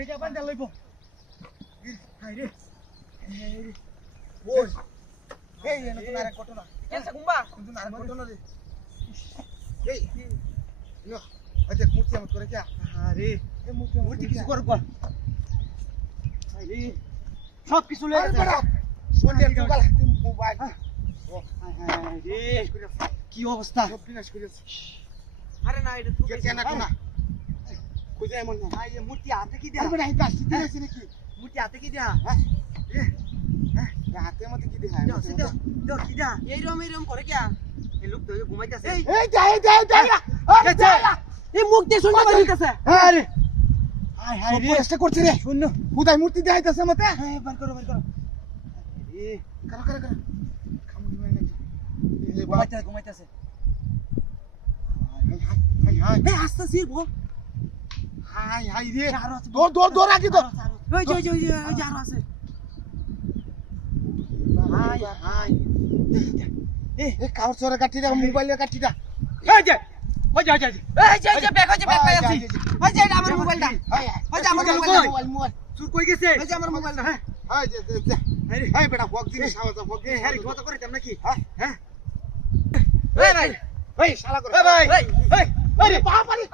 এটা বান্দা লইব হাই রে ওই এই এনে তো আরেক ঘটনা কেসা গুম্বা কিন্তু আরেক ঘটনা রে এই ইয়ো আচ্ছা মূর্তি আমত করে কি আরে এই মূর্তি কিছু করব হাই রে সব কিছু লয়ে গেছে সোনিয়া টুকাল মোবাইল ও হাই রে কি অবস্থা সব বিনাশ করেছে আরে না এটা তুই কেন না খুঁজে এমন না ভাই এই মূর্তি হাতে কি দেয়া আরে না এটা সিটি আছে নাকি মূর্তি হাতে কি দেয়া হ্যাঁ হাতের মধ্যে কি দেখা দেও কি দেয়া এইরকম করে কি এই লোক তো ঘুমাইতেছে এই যা এই মুখ দিয়ে শুনতে পাইতেছে আরে হাই হাই রে চেষ্টা করছে রে শূন্য খুদাই মূর্তি দেখাইতেছে মতে হ্যাঁ বার করো এ করা খামুনি মানে নাকি ঘুমাইতেছে হাই এই আস্তে সিবো হাই রে দৌড় আগে তো ওই যে আরো আছে হাই এ কাউর সরে কাটিটা মোবাইলের কাটিটা এই যে ব্যাগ পাইছি ওই যে এটা আমার মোবাইলটা ওই যে আমার মোবাইল চুর কই গেছে ওই যে আমার মোবাইলটা হ্যাঁ হাই হাই বেটা হক জিনিস আওয়াজ হক এই হ্যারি কথা করিতাম নাকি হ্যাঁ এই ভাই এই শালা করে এই ভাই এই আরে বাপ আরে